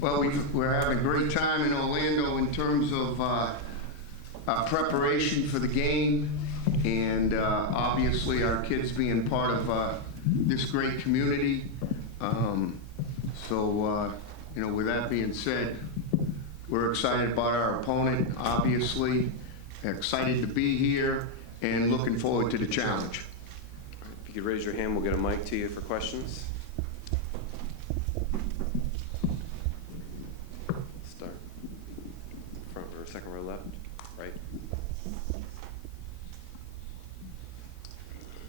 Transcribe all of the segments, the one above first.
Well, we're having a great time in Orlando in terms of preparation for the game, and obviously our kids being part of this great community. With that being said, we're excited about our opponent, obviously, excited to be here, and looking forward to the challenge. If you could raise your hand, we'll get a mic to you for questions. Start. Front or second row left, right.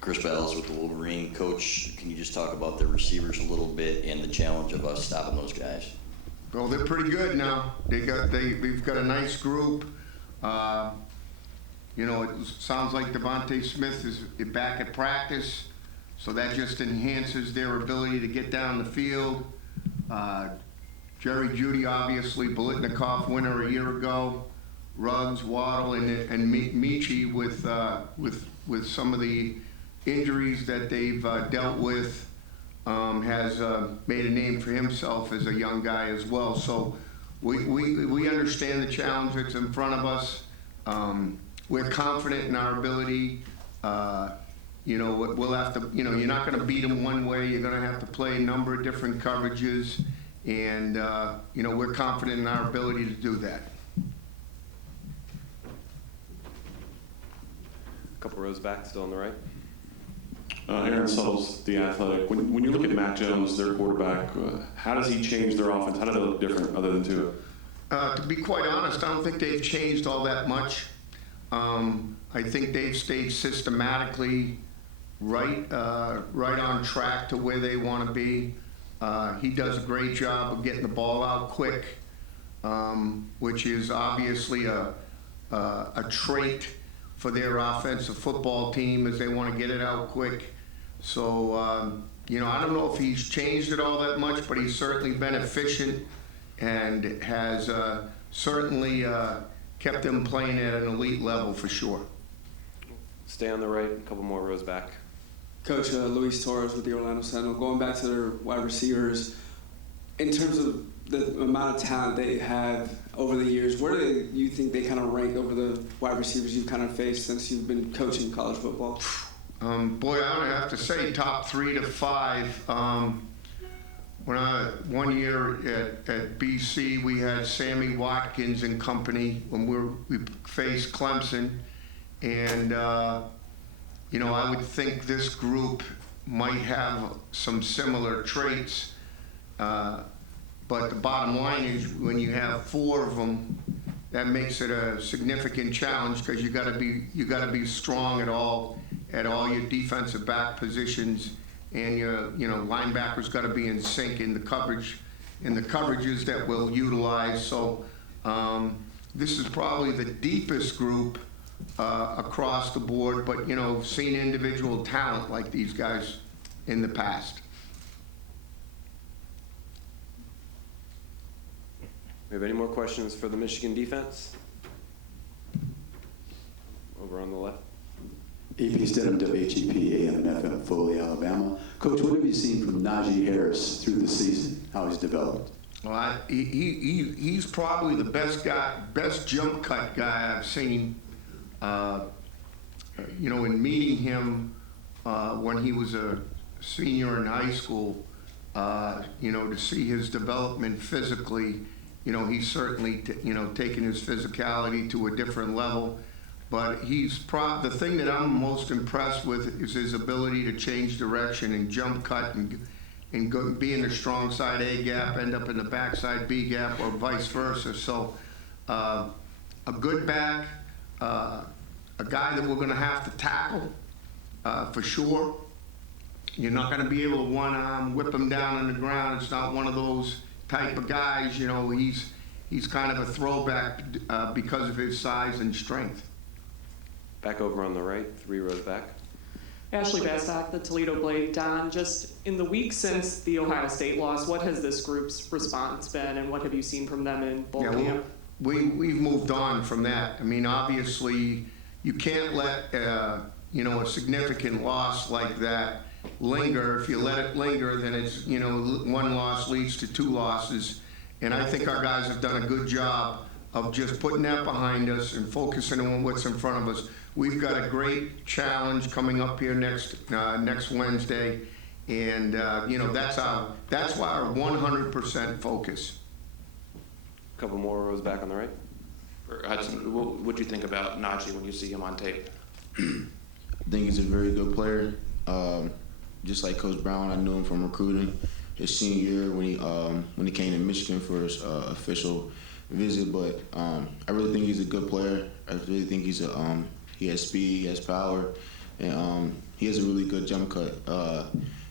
Chris Valles with the Wolverine. Coach, can you just talk about the receivers a little bit and the challenge of us stopping those guys? Well, they're pretty good now. We've got a nice group. It sounds like Devontae Smith is back at practice, so that just enhances their ability to get down the field. Jerry Jeudy, obviously, Biletnikoff winner a year ago. Ruggs, Waddle, and Michi with some of the injuries that they've dealt with, has made a name for himself as a young guy as well. So we understand the challenge that's in front of us. We're confident in our ability. We'll have to, you're not going to beat them one way. You're going to have to play a number of different coverages. And, we're confident in our ability to do that. A couple rows back, still on the right. Aaron Suttles, The Athletic. When you look at Mac Jones, their quarterback, how does he change their offense? How do they look different other than Tua? To be quite honest, I don't think they've changed all that much. I think they've stayed systematically right on track to where they want to be. He does a great job of getting the ball out quick, which is obviously a trait for their offensive football team, as they want to get it out quick. So, I don't know if he's changed it all that much, but he's certainly been efficient and has certainly kept them playing at an elite level for sure. Stay on the right, a couple more rows back. Coach, Luis Torres with the Orlando Sentinel. Going back to their wide receivers, in terms of the amount of talent they have over the years, where do you think they kind of rank over the wide receivers you've kind of faced since you've been coaching college football? Boy, I would have to say top 3 to 5. One year at BC, we had Sammy Watkins and company when we faced Clemson, and I would think this group might have some similar traits, but the bottom line is when you have 4 of them, that makes it a significant challenge because you got to be strong at all your defensive back positions, and your linebackers got to be in sync in the coverages that we'll utilize. So this is probably the deepest group across the board, but seen individual talent like these guys in the past. We have any more questions for the Michigan defense? Over on the left. AP Stidham, WHEP, AM and FM, Foley, Alabama. Coach, what have you seen from Najee Harris through the season? How he's developed? Well, he's probably the best jump cut guy I've seen. In meeting him when he was a senior in high school, to see his development physically, he's certainly taken his physicality to a different level. But the thing that I'm most impressed with is his ability to change direction and jump cut and be in the strong side A gap, end up in the backside B gap, or vice versa. So a good back, a guy that we're going to have to tackle for sure. You're not going to be able to one-arm whip him down on the ground. It's not one of those type of guys. He's kind of a throwback because of his size and strength. Back over on the right, 3 rows back. Ashley Bastock, the Toledo Blade. Don, just in the week since the Ohio State loss, what has this group's response been, and what have you seen from them in bowl camp? We've moved on from that. I mean, obviously, you can't let a significant loss like that linger. If you let it linger, then it's one loss leads to 2 losses, And I think our guys have done a good job of just putting that behind us and focusing on what's in front of us. We've got a great challenge coming up here next Wednesday, and that's why our 100% focus. A couple more rows back on the right. Or Hudson, what do you think about Najee when you see him on tape? I think he's a very good player. Just like Coach Brown, I knew him from recruiting his senior year when he came to Michigan for his official visit. But I really think he's a good player. I really think he has speed, he has power, and he has a really good jump cut.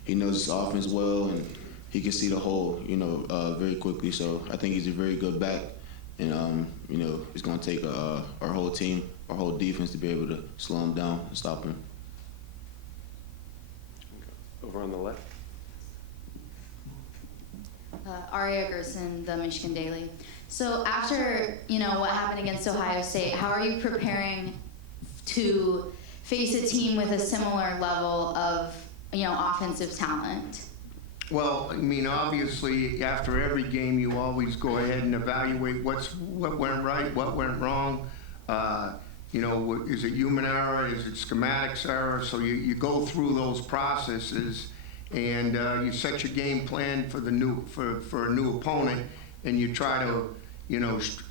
He knows his offense well, and he can see the hole, very quickly. So I think he's a very good back, and it's going to take our whole team, our whole defense to be able to slow him down and stop him. Over on the left. Aria Gerson, the Michigan Daily. So after, what happened against Ohio State, how are you preparing to face a team with a similar level of, offensive talent? Well, I mean, obviously, after every game, you always go ahead and evaluate what went right, what went wrong. Is it human error? Is it schematics error? So you go through those processes, and you set your game plan for for a new opponent, and you try to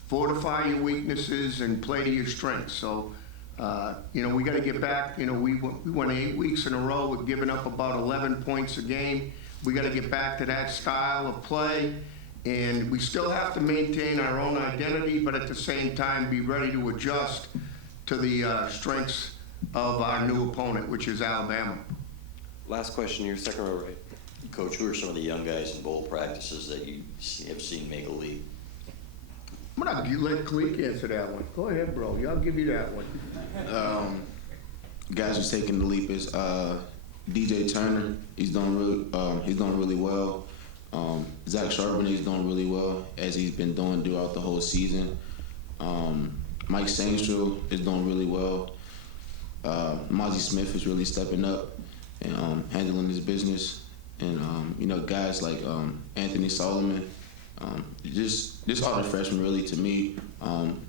fortify your weaknesses and play to your strengths. So we got to get back. We went 8 weeks in a row with giving up about 11 points a game. We got to get back to that style of play, and we still have to maintain our own identity, but at the same time be ready to adjust to the strengths of our new opponent, which is Alabama. Last question, your second row right. Coach, who are some of the young guys in bowl practices that you have seen make a leap? I'm gonna let Cleek answer that one. Go ahead, bro. I'll give you that one. Guys who's taking the leap is DJ Turner. He's doing really well. Zach Charbonnet is doing really well, as he's been doing throughout the whole season. Mike Sangstrel is doing really well. Mozzie Smith is really stepping up and handling his business. And guys like Anthony Solomon, just all the freshmen really, to me,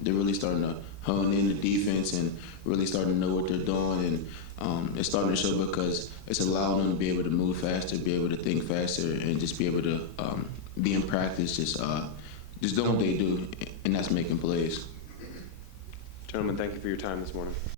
they're really starting to hone in the defense and really starting to know what they're doing. And it's starting to show because it's allowing them to be able to move faster, be able to think faster, and just be able to be in practice, just doing what they do, and that's making plays. Gentlemen, thank you for your time this morning.